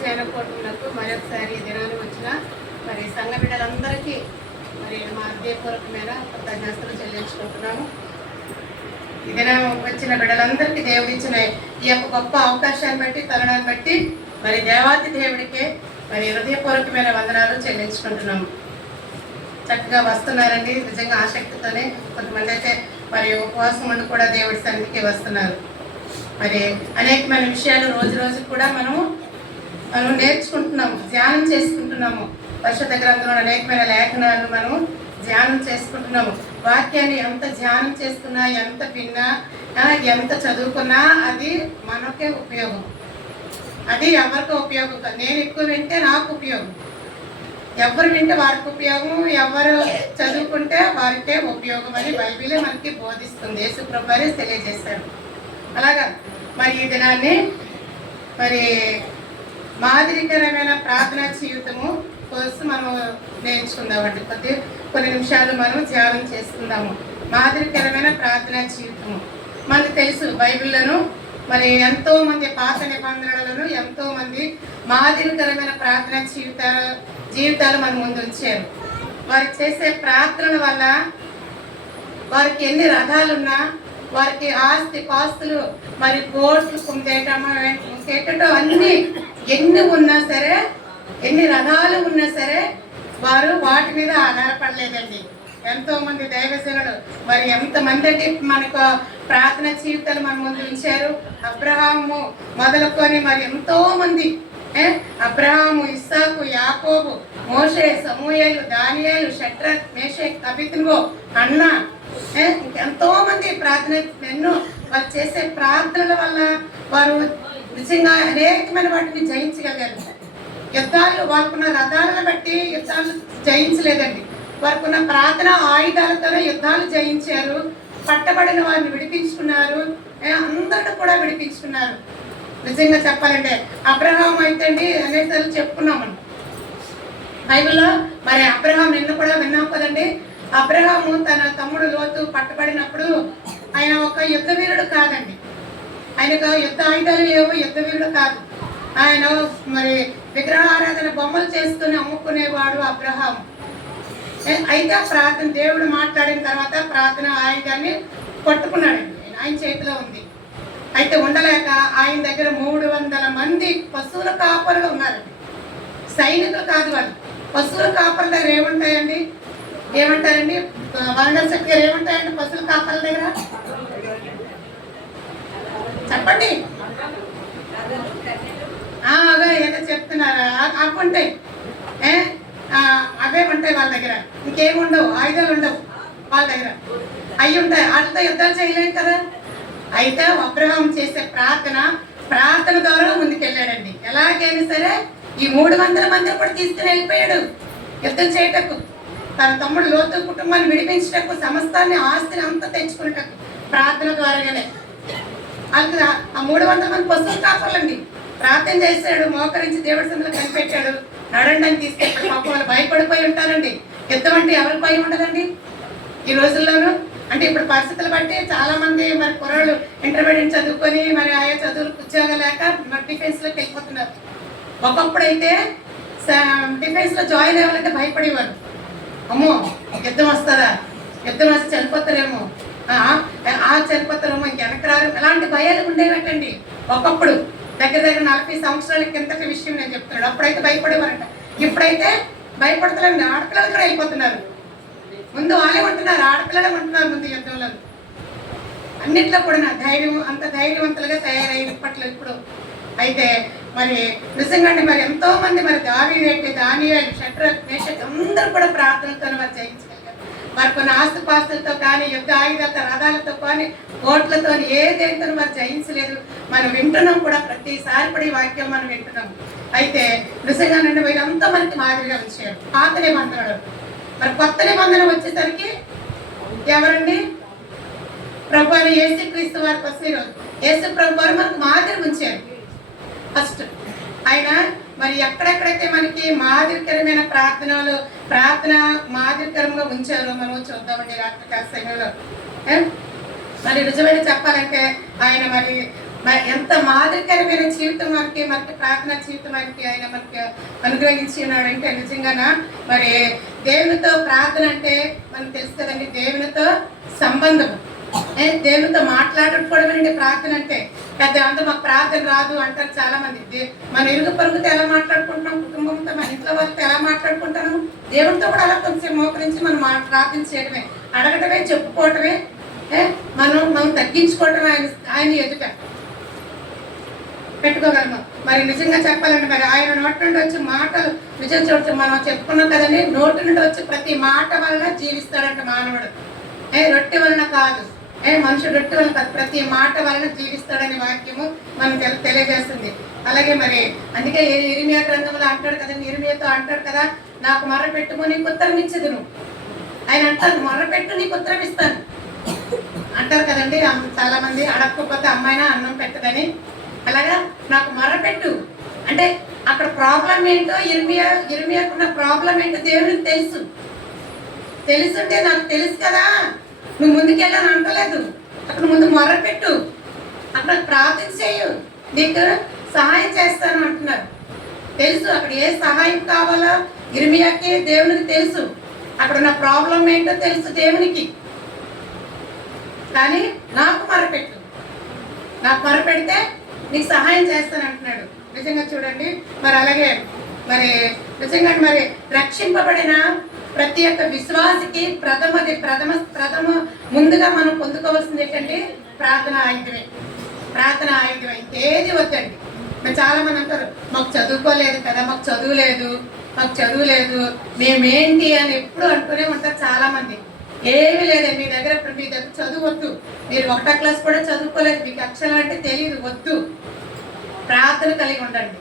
ధ్యాన కూటములకు మరొకసారి దినాలు వచ్చిన మరి సంఘ బిడ్డలందరికీ మరి మా హృదయపూర్వకమైన కృతజ్ఞతలు చెల్లించుకుంటున్నాము. ఈ దినం వచ్చిన బిడ్డలందరికీ దేవుడిచ్చిన ఈ యొక్క గొప్ప అవకాశాన్ని బట్టి తరుణాన్ని బట్టి మరి దేవాతి దేవుడికే మరి హృదయపూర్వకమైన వందనాలు చెల్లించుకుంటున్నాము. చక్కగా వస్తున్నారండి, నిజంగా ఆసక్తితోనే. కొంతమంది అయితే మరి ఉపవాసం ఉండి కూడా దేవుడి సన్నిధికి వస్తున్నారు. మరి అనేకమైన విషయాలు రోజు రోజు కూడా మనం నేర్చుకుంటున్నాము, ధ్యానం చేసుకుంటున్నాము. పరిశుద్ధ గ్రంథంలో అనేకమైన లేఖనాలు మనం ధ్యానం చేసుకుంటున్నాము. వాక్యాన్ని ఎంత ధ్యానం చేసుకున్నా, ఎంత విన్నా, ఎంత చదువుకున్నా అది మనకే ఉపయోగం. అది ఎవరికి ఉపయోగం. నేను ఎక్కువ వింటే నాకు ఉపయోగం, ఎవరు వింటే వారికి ఉపయోగం, ఎవరు చదువుకుంటే వారికే ఉపయోగం అని బైబిలే మనకి బోధిస్తుంది. యేసు ప్రభువారే తెలియజేశారు. అలాగా మరి ఈ దినాన్ని మరి మాదిరికరమైన ప్రార్థనా జీవితము కోసం మనం నేర్చుకుందామండి. కొన్ని నిమిషాలు మనం ధ్యానం చేసుకుందాము. మాదిరికరమైన ప్రార్థనా జీవితము మనకు తెలుసు. బైబిల్లోను మరి ఎంతో మంది పాత నిబంధనలను ఎంతో మంది మాదిరికరమైన ప్రార్థనా జీవితాలు మన ముందు ఉంచారు. వారు చేసే ప్రార్థన వల్ల వారికి ఎన్ని రథాలున్నా, వారికి ఆస్తి పాస్తులు మరి కోర్టులు కుందేటో అన్ని ఎన్ని ఉన్నా సరే, ఎన్ని రథాలు ఉన్నా సరే వారు వాటి మీద ఆధారపడలేదండి. ఎంతో మంది దైవజనులు మరి ఎంతమంది మనకు ప్రార్థన జీవితాలు మన ముందు ఉంచారు. అబ్రహాము మొదలుకొని మరి ఎంతో మంది, అబ్రహాము, ఇస్సాకు, యాకోబు, మోషే, సమూయేలు, దానియేలు, షడ్రక్, మేషక్, అబేద్నెగో, అన్న, ఎంతో మంది ప్రార్థన ఎన్నో వారు చేసే ప్రార్థనల వల్ల వారు నిజంగా అనేకమైన వాటిని జయించగలిగారు. యుద్ధాలు వారికున్న రథాలను బట్టి యుద్ధాలు జయించలేదండి. వారికున్న ప్రార్థన ఆయుధాలతోనే యుద్ధాలు జయించారు. పట్టబడిన వారిని విడిపించుకున్నారు, అందరిని కూడా విడిపించుకున్నారు. నిజంగా చెప్పాలంటే అబ్రహాం అయితే అండి అనేకసార్లు చెప్పుకున్నామని బైబిల్లో. మరి అబ్రహాం నిన్ను కూడా విన్నాం కదండి. అబ్రహాము తన తమ్ముడు లోతు పట్టబడినప్పుడు ఆయన ఒక యుద్ధ వీరుడు కాదండి. ఆయనకు యుద్ధ ఆయుధాలు లేవు, యుద్ధ వీరుడు కాదు. ఆయన మరి విగ్రహారాధన బొమ్మలు చేసుకుని అమ్ముకునేవాడు అబ్రహాం. అయితే ప్రార్థన దేవుడు మాట్లాడిన తర్వాత ప్రార్థన ఆయుధాన్ని పట్టుకున్నాడండి. ఆయన చేతిలో ఉంది. అయితే ఉండలేక ఆయన దగ్గర 300 మంది పశువుల కాపరులు ఉన్నారండి. సైనికులు కాదు వాళ్ళు, పశువుల కాపర్ల దగ్గర ఏముంటాయండి? ఏమంటారండి వరంగల్ శక్తి గారు, ఏముంటాయండి పశువుల కాపర్ల దగ్గర? చెప్పండి. అవే ఏదో చెప్తున్నారా? అవి ఉంటాయి, అవే ఉంటాయి వాళ్ళ దగ్గర. ఇంకేముండవు, ఆయుధాలు ఉండవు వాళ్ళ దగ్గర. అవి ఉంటాయి, వాటితో యుద్ధాలు చేయలేం కదా. అయితే అబ్రహాం చేసే ప్రార్థన ద్వారా ముందుకెళ్ళాడండి. ఎలాగైనా సరే ఈ 300 మందిని కూడా తీసుకుని వెళ్ళిపోయాడు యుద్ధం చేయటకు. తన తమ్ముడు లోతు కుటుంబాన్ని విడిపించటకు, సమస్తాన్ని ఆస్తిని అంతా తెచ్చుకునేటకు ప్రార్థన ద్వారానే. అందుకు ఆ 300 మంది పశువులు కాపాలండి. ప్రార్థన చేశాడు, మోకరించి దేవుడి సన్నిధిలో కనిపెట్టాడు. నడండి అని తీసుకెళ్ళి పాపం వాళ్ళు భయపడిపోయి ఉంటారండి. యుద్ధం అంటే ఎవరికి భయం ఉండదండి ఈ రోజుల్లోనూ. అంటే ఇప్పుడు పరిస్థితులు బట్టి చాలా మంది మరి కుర్రాళ్ళు ఇంటర్మీడియట్ చదువుకొని మరి ఆయా చదువులు ఉద్యోగం లేక మరి డిఫెన్స్లోకి వెళ్ళిపోతున్నారు. ఒకప్పుడైతే డిఫెన్స్లో జాయిన్ అవ్వాలంటే భయపడేవారు. అమ్మో యుద్ధం వస్తుందా, యుద్ధం వస్తే చనిపోతారేమో, చనిపోతారేమో, ఇంకెనకరారు, ఇలాంటి భయాలు ఉండేవటండి ఒకప్పుడు. దగ్గర 40 సంవత్సరాల కిందటి విషయం నేను చెప్తున్నాడు. అప్పుడైతే భయపడేవారంట. ఇప్పుడైతే భయపడతలేండి. ఆడపిల్లలు కూడా అయిపోతున్నారు. ముందు వాళ్ళే ఉంటున్నారు, ఆడపిల్లలే ఉంటున్నారు ముందు యుద్ధంలో. అన్నిట్లో కూడా నా ధైర్యం అంత ధైర్యవంతులుగా తయారయ్యారు ఇప్పట్లో ఇప్పుడు. అయితే మరి నిజంగా మరి ఎంతో మంది మరి దావీదు, దానియేలు, షడ్రక్, మేషక్ అందరూ కూడా ప్రార్థనలతో వారు జయించగలిగారు. వారు కొన్ని ఆస్తుపాస్తులతో కానీ, యుద్ధ ఆయుధాలతో, రథాలతో కానీ, కోట్లతో ఏదైతే వారు జయించలేదు. మనం వింటున్నాం కూడా, ప్రతిసారి కూడా ఈ వాక్యం మనం వింటున్నాం. అయితే నిజంగా నుండి వీళ్ళంతా మనకి మాదిరిగా ఉంచారు పాత నిబంధనలు. మరి కొత్త నిబంధన వచ్చేసరికి ఎవరండి? ప్రభు అని యేసుక్రీస్తు వారు వస్తారు. యేసు ప్రభు వారు మనకు మాదిరి ఉంచారు. ఫస్ట్ ఆయన మరి ఎక్కడెక్కడైతే మనకి మాదిరికరమైన ప్రార్థన మాదిరికరంగా ఉంచారో మనం చూద్దామండి రాత్రికాల సమయంలో. మరి నిజమైన చెప్పాలంటే ఆయన మరి మరి ఎంత మాదిరికరమైన జీవితం మనకి ప్రార్థనా జీవితం ఆయన మనకి అనుగ్రహించి ఉన్నాడంటే నిజంగానా మరి దేవునితో ప్రార్థన అంటే మనకు తెలుసు కదండి, దేవునితో సంబంధం, దేవునితో మాట్లాడుకోవడం అండి ప్రార్థన అంటే. పెద్ద అంత మాకు ప్రార్థన రాదు అంటారు చాలా మంది. మన ఇరుగు పొరుగుతో ఎలా మాట్లాడుకుంటున్నాం, కుటుంబంతో మన ఇంట్లో వాళ్ళతో ఎలా మాట్లాడుకుంటాము, దేవునితో కూడా అలా కొంచెం మోకరించి మనం ప్రార్థన చేయడమే, అడగటమే, చెప్పుకోవటమే, మనం తగ్గించుకోవటమే ఆయన ఎదుట పెట్టుకోగలము. మరి నిజంగా చెప్పాలంటే మరి ఆయన నోటి నుండి వచ్చే మాటలు నిజం చూడచ్చు. మనం చెప్పుకున్నాం కదండి, నోటి నుండి వచ్చే ప్రతి మాట వలన జీవిస్తాడంట మానవుడు. రొట్టె వలన కాదు, మనుషుడు రొట్టె వలన కాదు, ప్రతి మాట వలన జీవిస్తాడనే వాక్యము మనం తెలియజేస్తుంది. అలాగే మరి అందుకే ఇరిమియా గ్రంథంలో అంటాడు కదండి, ఇరిమియాతో అంటాడు కదా, నాకు మొర్రపెట్టుము నీకు ఉత్తరం ఇచ్చేదును. ఆయన అంటారు మొర్రపెట్టు నీకు ఉత్తరం ఇస్తాను అంటారు కదండి. చాలా మంది అడగకపోతే అమ్మాయినా అన్నం పెట్టదని. అలాగా నాకు మొర్రపెట్టు అంటే అక్కడ ప్రాబ్లం ఏంటో, ఇర్మియాకున్న ప్రాబ్లం ఏంటో దేవునికి తెలుసుంటే నాకు తెలుసు కదా, నువ్వు ముందుకెళ్ళని అంటలేదు, అక్కడ ముందు మొర్రపెట్టు, అక్కడ ప్రార్థన చేయు, నీకు సహాయం చేస్తాను అంటున్నారు. తెలుసు అక్కడ ఏ సహాయం కావాలో ఇర్మియాకి దేవునికి తెలుసు, అక్కడ ఉన్న ప్రాబ్లం ఏంటో తెలుసు దేవునికి. కానీ నాకు మొరపెడితే నీకు సహాయం చేస్తాను అంటున్నాడు. నిజంగా చూడండి మరి అలాగే మరి నిజంగా మరి రక్షింపబడిన ప్రతి ఒక్క విశ్వాసికి ప్రథమ ముందుగా మనం పొందుకోవాల్సింది ఏంటంటే ప్రార్థన ఆయుధమే. ఇంకేది వద్దండి. మరి చాలా మంది అంటారు మాకు చదువుకోలేదు కదా, మాకు చదువు లేదు మేమేంటి అని ఎప్పుడు అంటూనే ఉంటారు చాలా మంది. ఏమీ లేదండి, మీ దగ్గర చదువు వద్దు, మీరు 1వ క్లాస్ కూడా చదువుకోలేదు, మీకు అక్షరం అంటే తెలియదు, వద్దు. ప్రార్థన కలిగి ఉండండి,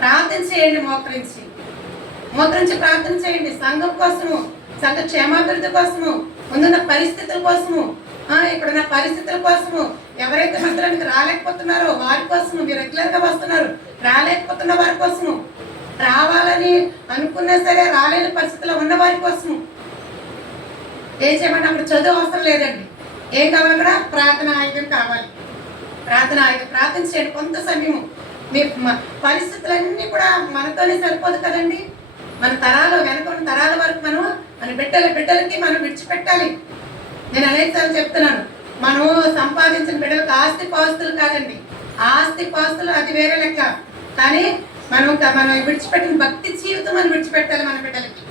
ప్రార్థన చేయండి, మోకరించి ప్రార్థన చేయండి. సంఘం కోసము, సంఘ క్షేమాభివృద్ధి కోసము, ముందున్న పరిస్థితుల కోసము, ఇప్పుడున్న పరిస్థితుల కోసము, ఎవరైతే మందిరానికి రాలేకపోతున్నారో వారి కోసము, మీరు రెగ్యులర్గా వస్తున్నారు రాలేకపోతున్న వారి కోసము, రావాలని అనుకున్నా సరే రాలేని పరిస్థితుల్లో ఉన్న వారి కోసము ఏం చేయమంటే అప్పుడు చదువు అవసరం లేదండి. ఏం కావాలి కూడా ప్రార్థన ఆయుధం కావాలి. ప్రార్థన చేయండి కొంత సమయము. మీ పరిస్థితులన్నీ కూడా మనతోనే సరిపోదు కదండి. మన వెనక తరాల వరకు మన బిడ్డలకి మనం విడిచిపెట్టాలి. నేను అనేకసార్లు చెప్తున్నాను, మనం సంపాదించిన బిడ్డలకు ఆస్తి పాస్తులు కాదండి, ఆస్తి పాస్తులు అది వేరే లెక్క. కానీ మనం విడిచిపెట్టిన భక్తి జీవితం మనం విడిచిపెట్టాలి. మన బిడ్డలకి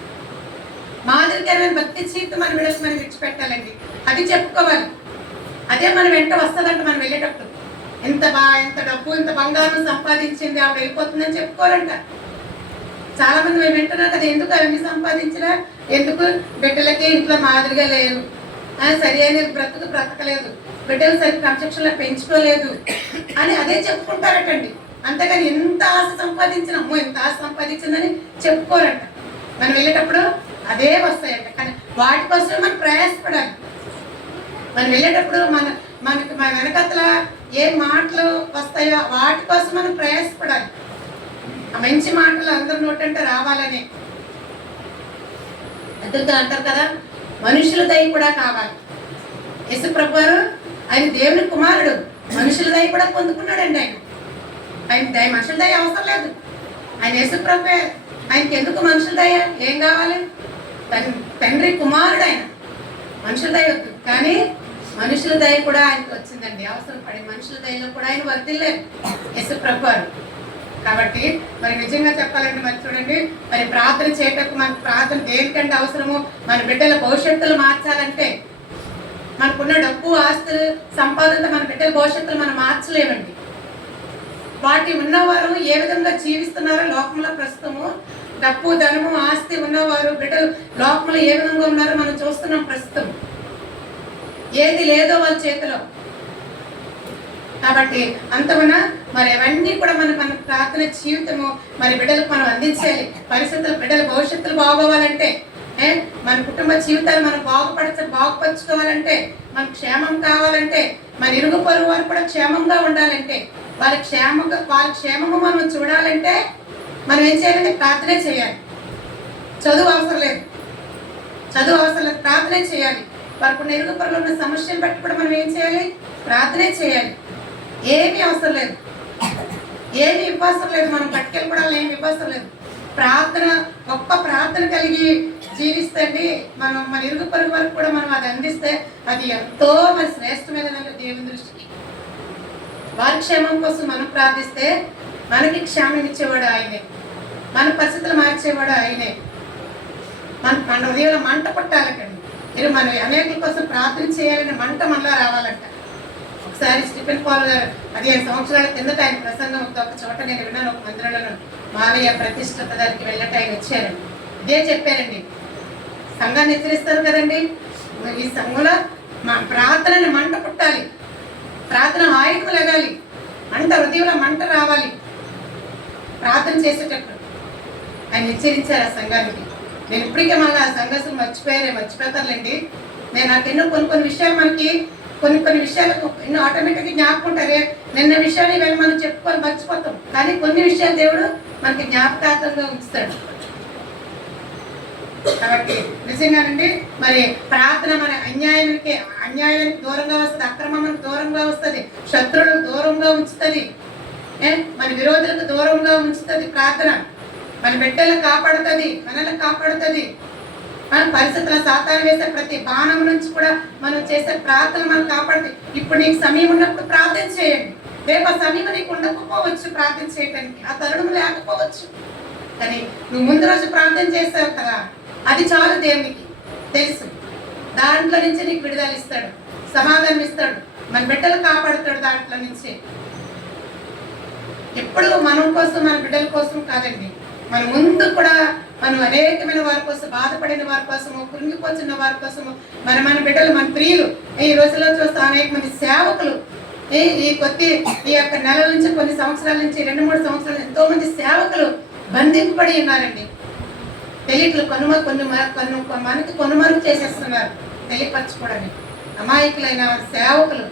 మాదిరికరమైన భక్తి జీవితం మన బిడ్డలకు మనం విడిచిపెట్టాలండి. అది చెప్పుకోవాలి. అదే మనం వెంట వస్తుందంట. మనం వెళ్ళేటప్పుడు ఎంత డబ్బు, ఇంత బంగారం సంపాదించింది ఆవిడ వెళ్ళిపోతుందని చెప్పుకోరంట. చాలా మంది మేము వింటున్నాం కదా, ఎందుకు అవన్నీ సంపాదించినా, ఎందుకు బిడ్డలకి ఇంట్లో మాదిరిగా లేరు, సరి అయిన బ్రతకలేదు, బిడ్డలు సరి క్రమశిక్షణలో పెంచుకోలేదు అని అదే చెప్పుకుంటారటండి. అంతేగాని ఎంత ఆశ సంపాదించినా ఎంత ఆశ సంపాదించిందని చెప్పుకోరంట. మనం వెళ్ళేటప్పుడు అదే వస్తాయంట. కానీ వాటి కోసం మనం ప్రయాసపడాలి. మనం వెళ్ళేటప్పుడు మనకి మన వెనకతల ఏ మాటలు వస్తాయో వాటి కోసం మనం ప్రయాసపడాలి. ఆ మంచి మాటలు అందరి నోటంటే రావాలని అద్భుతం అంటారు కదా, మనుషుల దయ కూడా కావాలి. యేసు ప్రభు ఆయన దేవుని కుమారుడు, మనుషుల దయ కూడా పొందుకున్నాడండి. ఆయన దయ, మనుషుల దయ అవసరం లేదు. ఆయన యేసు ప్రభు, ఆయనకి ఎందుకు మనుషుల దయ? ఏం కావాలి? తండ్రి కుమారుడు ఆయన, మనుషుల దయ వద్దు. కానీ మనుషుల దయ కూడా ఆయనకు వచ్చిందండి. అవసరం పడి మనుషుల దయలో కూడా ఆయన వర్తిల్లేదు యేసు ప్రభు. కాబట్టి మరి నిజంగా చెప్పాలంటే మరి చూడండి, మరి ప్రార్థన చేయటకు మనకు ప్రార్థన దేనికంటే అవసరము? మన బిడ్డల భవిష్యత్తులు మార్చాలంటే, మనకున్న డబ్బు ఆస్తులు సంపాదన మన బిడ్డల భవిష్యత్తులు మనం మార్చలేమండి. వాటి ఉన్నవారు ఏ విధంగా జీవిస్తున్నారో లోకంలో ప్రస్తుతము, డబ్బు ధనము ఆస్తి ఉన్నవారు బిడ్డలు లోకంలో ఏ విధంగా ఉన్నారో మనం చూస్తున్నాం ప్రస్తుతం. ఏది లేదో వాళ్ళ చేతిలో. కాబట్టి అంతమన్నా మరి అవన్నీ కూడా మన ప్రార్థన జీవితము మరి బిడ్డలకు మనం అందించాలి. బిడ్డల భవిష్యత్తులు బాగోవాలంటే, మన కుటుంబ జీవితాలు మనం బాగుపరచుకోవాలంటే, మన క్షేమం కావాలంటే, మన ఇరుగు పొరుగు వారు కూడా క్షేమంగా ఉండాలంటే, వాళ్ళ క్షేమము మనం చూడాలంటే మనం ఏం చేయాలంటే ప్రార్థనే చేయాలి. చదువు అవసరం లేదు, ప్రార్థనే చేయాలి. వారికి ఇరుగు పొరుగులో ఉన్న సమస్యలు బట్టి కూడా మనం ఏం చేయాలి? ప్రార్థనే చేయాలి. ఏమీ అవసరం లేదు, ఏమి ఇవ్వవసరం లేదు, మనం పట్టుకెళ్ళిపోవడం ఏమి ఇవ్వవసరం లేదు. ప్రార్థన, గొప్ప ప్రార్థన కలిగి జీవిస్తండి మనం మన ఇరుగు పొరుగు వరకు కూడా మనం అది అందిస్తే అది ఎంతో మరి శ్రేష్టమైనది దేవుని దృష్టికి. వారి క్షేమం కోసం మనం ప్రార్థిస్తే మనకి క్షేమం ఇచ్చేవాడు ఆయనే, మన పరిస్థితులు మార్చేవాడు ఆయనే. మన హృదయంలో మంట పుట్టాలండి. మీరు మన అనేకుల కోసం ప్రార్థన చేయాలని మంట మనలో రావాలంట. ఒకసారి స్టీఫెన్ పాల్ గారు 15 సంవత్సరాల కిందట ఆయన ప్రసంగం ఒక చోట నేను విన్నాను, ఒక మందిరంలో మాలయ్య ప్రతిష్టత దానికి వెళ్ళట ఆయన వచ్చారు. ఇదే చెప్పారండి, సంఘాన్ని హెచ్చరిస్తారు కదండి, ఈ సంఘంలో మా ప్రార్థనని మంట పుట్టాలి, ప్రార్థన ఆయుధం లగాలి, మంట హృదయంలో మంట రావాలి ప్రార్థన చేసేటప్పుడు ఆయన హెచ్చరించారు ఆ సంఘానికి. నేను ఇప్పటికే మళ్ళీ ఆ సంఘాసులు మర్చిపోతారులేండి. నేను నాకు ఎన్నో కొన్ని విషయాలు మనకి కొన్ని విషయాలకు ఎన్నో ఆటోమేటిక్గా జ్ఞాపకం ఉంటారే. నిన్న విషయాన్ని ఇవాళ మనం చెప్పుకొని మర్చిపోతాం, కానీ కొన్ని విషయాలు దేవుడు మనకి జ్ఞాపకార్థంగా ఉంచుతాడు. కాబట్టి నిజంగానండి మరి ప్రార్థన మన అన్యాయానికి దూరంగా వస్తుంది, అక్రమానికి దూరంగా వస్తుంది, శత్రువులకు దూరంగా ఉంచుతుంది, మన విరోధులకు దూరంగా ఉంచుతుంది. ప్రార్థన మన బిడ్డలను కాపాడుతుంది, మనల్ని కాపాడుతుంది. పరిస్థితుల సాతాను వేసే ప్రతి బాణం నుంచి కూడా మనం చేసే ప్రార్థన మనం కాపాడుతుంది. ఇప్పుడు నీకు సమయం ఉన్నప్పుడు ప్రార్థన చేయండి, రేపు ఆ సమయం నీకు ఉండకపోవచ్చు ప్రార్థన చేయడానికి, ఆ తరుణం లేకపోవచ్చు, కానీ నువ్వు ముందు రోజు ప్రార్థన చేసావు కదా, అది చాలు. దేవునికి తెలుసు, దాంట్లో నుంచి నీకు విడుదల ఇస్తాడు, సమాధానం ఇస్తాడు, మన బిడ్డలు కాపాడుతాడు దాంట్లో నుంచి. ఎప్పుడు మనం కోసం మన బిడ్డల కోసం కాదండి, మన ముందు కూడా మనం అనేకమైన వారి కోసం, బాధపడిన వారి కోసము, కృంగిపోతున్న వారి కోసము, మన బిడ్డలు, మన ప్రియులు. ఈ రోజుల్లో చూస్తే అనేక మంది సేవకులు ఈ యొక్క నెలల నుంచి, కొన్ని సంవత్సరాల నుంచి, 2-3 సంవత్సరాలు ఎంతో మంది సేవకులు బంధింపబడి ఉన్నారండి. తెలియట్లు మనకి కొనుమరుగు చేసేస్తున్నారు, తెలియపరచుకోవడానికి. అమాయకులైన సేవకులు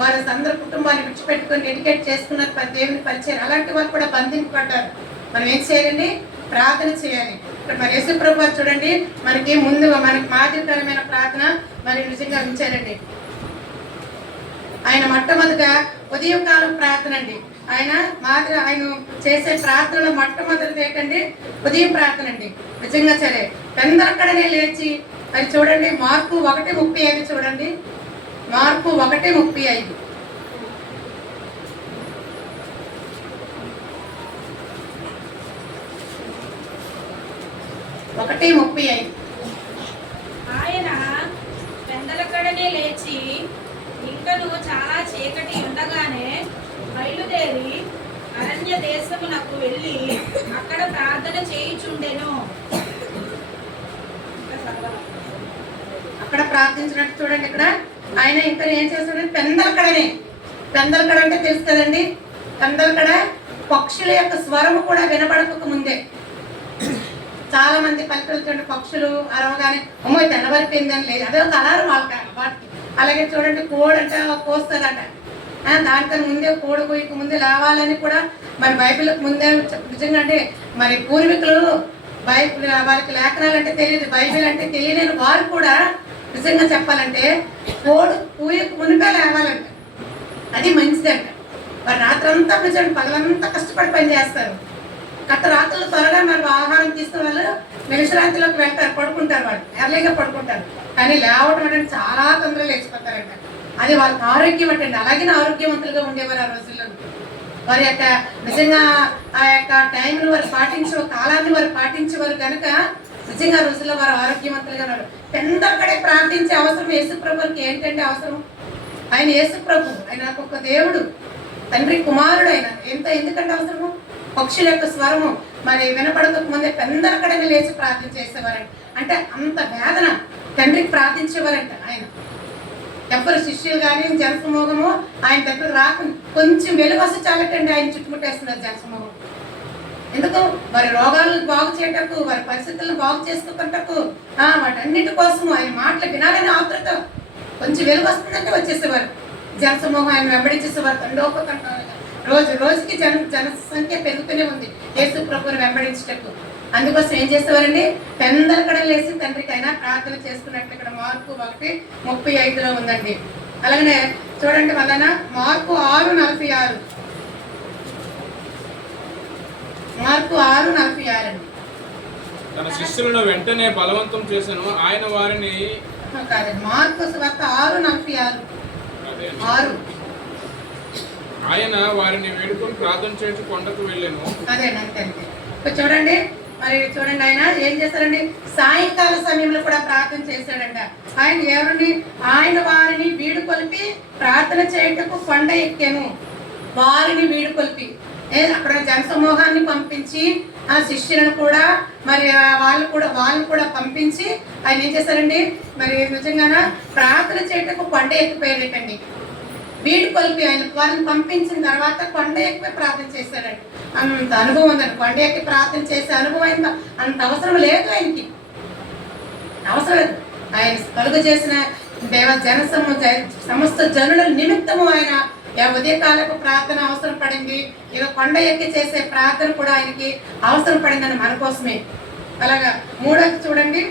వారి అందరి కుటుంబాన్ని విడిచిపెట్టుకొని డెడికేట్ చేసుకున్నారు దేవుని పరిచయం. అలాంటి వారు కూడా బంధింపబడ్డారు. మనం ఏం చేయాలండి? ప్రార్థన చేయాలి. ఇక్కడ మరి యేసు ప్రభు చూడండి, మనకి మాదిరికరమైన ప్రార్థన మరి నిజంగా ఉంచారండి. ఆయన మొట్టమొదట ఉదయకాలం ప్రార్థన అండి. ఆయన చేసే ప్రార్థనలో మొట్టమొదటిది ఏంటండి? ఉదయం ప్రార్థన అండి. నిజంగా సరే పెందలక్కడనే లేచి అది చూడండి, మార్కు 1:35 చూడండి, మార్కు 1:35. ఆయన పెందలకడనే లేచి ఇంకను చాలా చీకటి ఉండగానే బయలుదేరి అరణ్య దేశమునకు వెళ్ళి అక్కడ ప్రార్థన చేయుచుండెను. అక్కడ ప్రార్థించినట్టు చూడండి. ఇక్కడ ఆయన ఇంకా ఏం చేస్తాడు? పెందలకడ అంటే తెలుసు కదండి, పెందలకడ పక్షుల యొక్క స్వరము కూడా వినపడక ముందే చాలా మంది పల్లెటూరు పక్షులు అరవగానే అమ్మో తెల్లవరిపోయిందని లేదు, అదే ఒక అలారం వాటికి. అలాగే చూడండి, కోడంట కోస్తారట, దానికన్నా ముందే కోడి కోయికి ముందే లేవాలని కూడా మరి బైబిల్కి ముందే నిజంగా అంటే మరి పూర్వీకులు వారికి లేఖనాలు అంటే తెలియదు, బైబిల్ అంటే తెలియలేని వారు కూడా నిజంగా చెప్పాలంటే కోడి పూయకు మునిపే లేవాలంట, అది మంచిదంట. వారు రాత్రంతా నిజంగా పగలంతా కష్టపడి పని చేస్తారు. గత రాత్రులు త్వరగా మరి ఆహారం తీసుకున్న వాళ్ళు విశ్రాంతిలోకి వెళ్తారు, పడుకుంటారు, వాళ్ళు ఎర్లీగా పడుకుంటారు. కానీ లేవటం అంటే చాలా తొందరగా లేచిపోతారంట. అది వాళ్ళకి ఆరోగ్యం అంటే. అలాగే ఆరోగ్యవంతులుగా ఉండేవారు ఆ రోజుల్లో. వారి యొక్క నిజంగా ఆ యొక్క టైంను వారు పాటించే కాలాన్ని వారు పాటించేవారు కనుక నిజంగా ఆ రోజుల్లో వారు ఆరోగ్యవంతులుగా ఉన్నారు. పెందక్కడే ప్రార్థించే అవసరం యేసుప్రభుకి ఏంటంటే అవసరం? ఆయన యేసుప్రభు, ఆయన ఒక దేవుడు, తండ్రి కుమారుడు. ఆయన ఎందుకంటే అవసరము? పక్షుల యొక్క స్వరము మరి వినపడక ముందే పెందలకడనే లేచి ప్రార్థన చేసేవారంట. అంటే అంత వేదన తండ్రికి ప్రార్థించేవారంట ఆయన. ఎవరు శిష్యులు కానీ జనసమూహము ఆయన దగ్గర రాకుండా కొంచెం వెలుగు వస్తే చాలటండి ఆయన చుట్టుముట్టేస్తున్నారు జనసమూహం. ఎందుకు? వారి రోగాలను బాగు చేయటకు, వారి పరిస్థితులను బాగు చేసుకోటకు, వాటన్నిటి కోసము ఆయన మాటలు వినాలని ఆతృత. కొంచెం వెలుగు వస్తుందంటే వచ్చేసేవారు జనసమూహం, ఆయన వెంబడించేసేవారు తండోపతండాలుగా. రోజుకి జనసంఖ్య పెరుగుతూనే ఉంది యేసు ప్రభువుని వెంబడించటకు. అందుకోసం ఏం చేసేవారండి? పెందలకడ లేసి తండ్రికి అయినా ప్రార్థన చేసుకున్నట్లు ఇక్కడ మార్కు 1:35 ఉందండి. అలాగనే చూడండి వలన మార్కు 6:46. మార్కు 6:46 అండి. తన శిష్యులను వెంటనే బలవంతం చేశాను, ఆయన వారిని కాదండి, మార్కు సువార్త 6:46. అదే 6. ఆయన వారిని వేడుకొని ప్రార్థన చేసి కొండకు వెళ్ళాను. అదేనంతే. ఇప్పుడు చూడండి, మరి చూడండి ఆయన ఏం చేశారండి, సాయంకాల సమయంలో కూడా ప్రార్థన చేశాడంట. ఆయన ఎవరిని, ఆయన వారిని వీడు కొలిపి ప్రార్థన చేయటకు కొండ ఎక్కాను. వారిని వీడు కొలిపి అక్కడ జనసమూహాన్ని పంపించి ఆ శిష్యులను కూడా మరి వాళ్ళు కూడా పంపించి ఆయన ఏం చేశారండి, మరి నిజంగాన ప్రార్థన చేయటకు కొండ ఎక్కిపోయాడటండి. వీడు కొలిపి ఆయన వాళ్ళని పంపించిన తర్వాత కొండ ఎక్కి ప్రార్థన చేశాడండి. అంత అనుభవం ఉందండి, కొండ ఎక్కి ప్రార్థన చేసే అనుభవం అయింది. అంత అవసరం లేదు ఆయనకి, అవసరం లేదు. ఆయన కలుగు చేసిన సమస్త జనుల నిమిత్తము ఆయన ఉదయకాలపు ప్రార్థన అవసరం పడింది. ఇక కొండ ఎక్కి చేసే ప్రార్థన కూడా ఆయనకి అవసరం పడిందని మన కోసమే. అలాగా మూడోది చూడండి,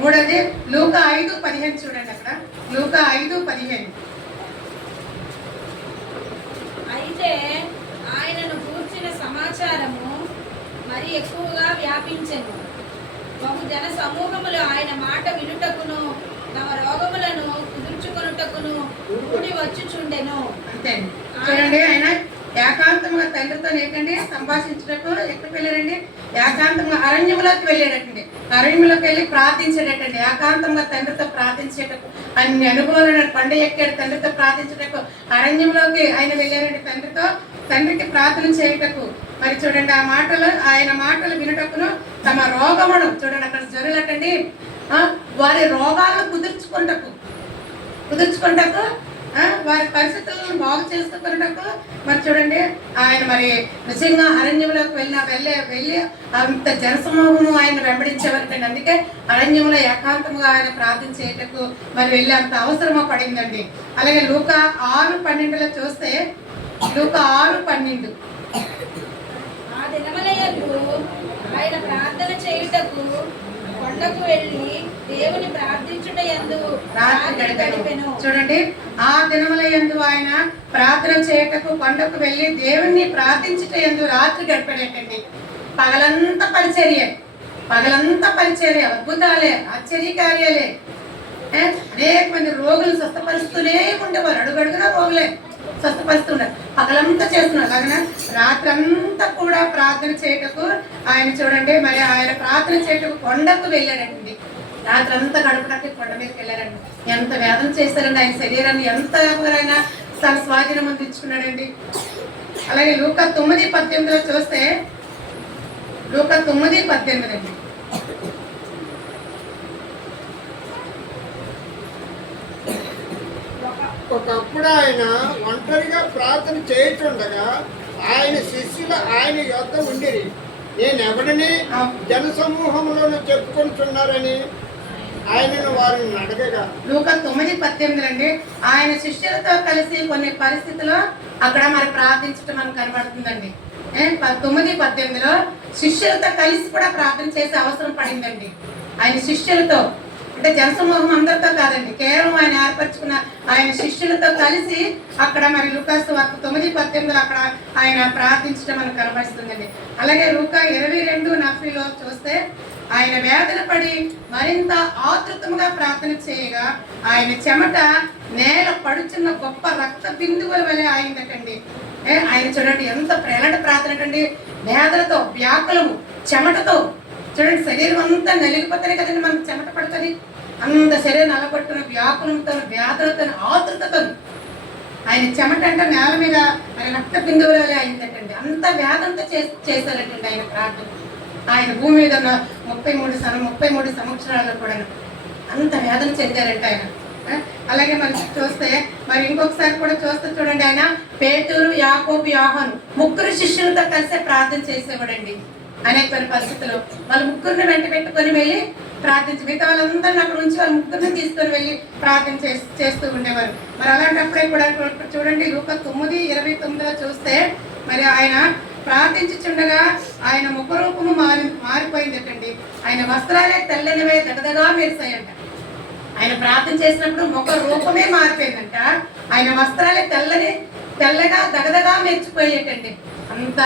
మూడోది లూకా 5:15 చూడండి. అక్కడ లూకా 5:15. అయితే ఆయనను గూర్చిన సమాచారము మరి ఎక్కువగా వ్యాపించెను. బహు జన సమూహములు ఆయన మాట వినుటకును తమ రోగములను కుదుర్చుకొనుటకును కూడి వచ్చుచుండెను. అంతే చూడండి, ఆయన ఏకాంతంగా తండ్రితో ఏంటండి సంభాషించటకు ఎక్కడికి వెళ్ళాడండి, ఏకాంతంగా అరణ్యములోకి వెళ్ళాడటండి. అరణ్యంలోకి వెళ్ళి ప్రార్థించేటండి, ఏకాంతంగా తండ్రితో ప్రార్థించేటకు. అన్ని అనుభవాలను కొండ ఎక్కాడు తండ్రితో ప్రార్థించేటకు. అరణ్యంలోకి ఆయన వెళ్ళారండి తండ్రికి ప్రార్థన చేయటకు. మరి చూడండి ఆయన మాటలు వినటకును తమ రోగమును, చూడండి అక్కడ జనులటండి వారి రోగాలను కుదుర్చుకుంటకు వారి పరిస్థితులను బాగు చేసుకున్నటకు. మరి చూడండి ఆయన మరి నిజంగా అరణ్యంలోకి వెళ్ళి అంత జనసమూహము ఆయన వెంబడించేవారండి. అందుకే అరణ్యంలో ఏకాంతంగా ఆయన ప్రార్థన చేయటకు మరి వెళ్ళి అంత అవసరమో పడిందండి. అలాగే లూకా 6:12 చూస్తే, లూకా 6:12 ఆ దినములయందు ఆయన ప్రార్థన చేయుటకు కొండకు వెళ్ళి దేవుని ప్రార్థించుట యందు రాత్రి గడిపెను. చూడండి, ఆ దినముల యందు ఆయన ప్రార్థన చేయటకు కొండకు వెళ్ళి దేవుణ్ణి ప్రార్థించుట యందు రాత్రి గడిపాడటండి. పగలంతా పరిచర్య, అద్భుతాలే, ఆశ్చర్యకార్యాలే. అనేక మంది రోగులు స్వస్థపరుస్తూనే ఉండేవారు, అడుగడుగునా రోగులే స్వస్థపరుస్తున్నారు, పగలంతా చేస్తున్నారు. అలాగే రాత్రంతా కూడా ప్రార్థన చేయటకు ఆయన చూడండి మరి ఆయన ప్రార్థన చేయటకు కొండకు వెళ్ళాడండి. రాత్రంతా గడపడానికి కొండ మీదకి వెళ్ళారండి. ఎంత వేదన చేశారండి, ఆయన శరీరాన్ని ఎంత ఆయన తన స్వాధీనం అందించుకున్నాడండి. అలాగే లూకా 9:18 చూస్తే, లూకా 9:18 అండి. ఒకప్పుడు ఆయన ఒంటరిగా ప్రార్థన చేయుచుండగా ఆయన శిష్యులు ఆయన యొద్ద ఉండిరి. నేను ఎవరిని జనసమూహంలోనూ చెప్పుకొనిచున్నారని ఆయనను వారిని అడగగా. లూకా 9:18 అండి. ఆయన శిష్యులతో కలిసి కొన్ని పరిస్థితుల్లో అక్కడ మరి ప్రార్థించడం మనకు కనబడుతుందండి. 9:18 శిష్యులతో కలిసి కూడా ప్రార్థన చేసే అవసరం పడిందండి. ఆయన శిష్యులతో అంటే జనసమూహం అందరితో కాదండి, కేవలం ఆయన ఏర్పరచుకున్న ఆయన శిష్యులతో కలిసి అక్కడ మరి లూకా సువార్త 9:18 అక్కడ ఆయన ప్రార్థించడం మనకు కనబడుతుందండి. అలాగే లూకా 22:40 చూస్తే, ఆయన వేదన పడి మరింత ఆతృతంగా ప్రార్థన చేయగా ఆయన చెమట నేల పడుచున్న గొప్ప రక్త బిందువుల వలె అయిందటండి. ఆయన చూడండి ఎంత ప్రేలట ప్రార్థన అండి, వేదనతో, వ్యాకులము, చెమటతో. చూడండి శరీరం అంతా నలిగిపోతానే కదండి మనకు చెమట పడుతుంది. అంత శరీరం నలగొట్టున వ్యాకులంతో, వ్యాధులతో, ఆతృతతో ఆయన చెమట అంటే నేల మీద ఆయన రక్త బిందువులే అయిందటండి. అంత వేదంతో చేశారటండి ఆయన ప్రార్థన. ఆయన భూమి మీద ఉన్న 33 సంవత్సరాల్లో కూడా అంత వేదన చెందారంట ఆయన. అలాగే మనం చూస్తే మరి ఇంకొకసారి కూడా చూస్తే చూడండి, ఆయన పేతురు, యాకోబు, యోహాను 3 శిష్యులతో కలిసే ప్రార్థన చేసేవాడండి. అనేక పరిస్థితుల్లో వాళ్ళు 3 వెంట పెట్టుకొని వెళ్ళి ప్రార్థించి, మిగతా వాళ్ళందరినీ అక్కడ ఉంచి వాళ్ళు 3 తీసుకొని వెళ్ళి ప్రార్థన చేస్తూ ఉండేవారు. మరి అలాంటప్పుడే కూడా చూడండి లూకా 9:29 చూస్తే, మరి ఆయన ప్రార్థించుచుండగా ఆయన ముఖరూపము మారిపోయిందటండి. ఆయన వస్త్రాలే తెల్లనివే దగదగా మెరిసాయంట. ఆయన ప్రార్థన చేసినప్పుడు ముఖ రూపమే మారిపోయిందంట. ఆయన వస్త్రాలే తెల్లగా దగదగా మెచ్చిపోయేటండి. అంత